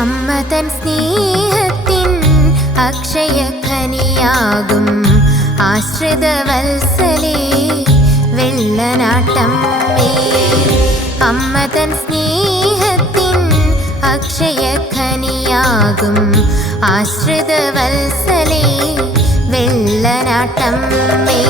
அம்மதன் ஸ்நேகத்தின் அக்ஷய கனியாகும் ஆஸ்ரித வல்சலே வெள்ள நாட்டம்மே அம்மதன் ஸ்நேகத்தின் அக்ஷய கனியாகும் ஆஸ்ரித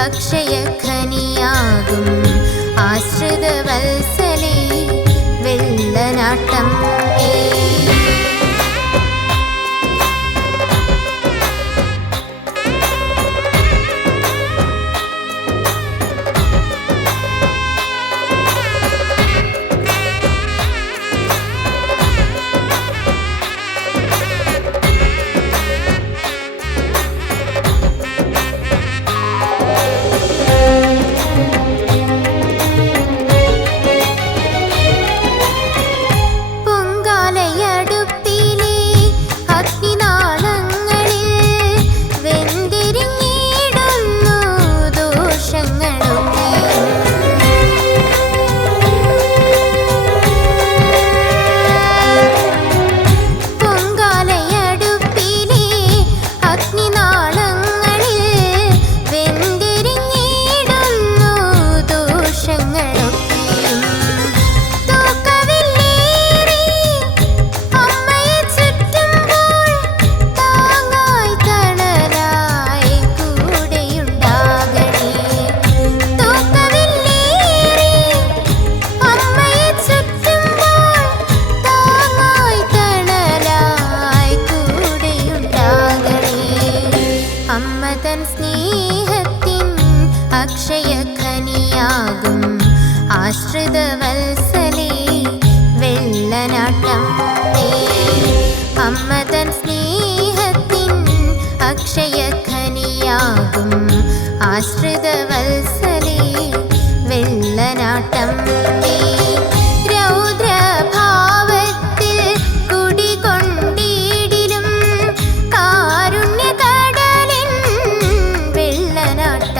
अक्षयखनीया அக்ஷய கனியாகும் ஆஸ்ரித வல்சலே வெள்ள நாட்டம் அம்மதன் ஸ்நேகத்தின் அக்ஷய கனியாகும் ஆஸ்ரித வல்சலே வெள்ள நாட்டம் நீ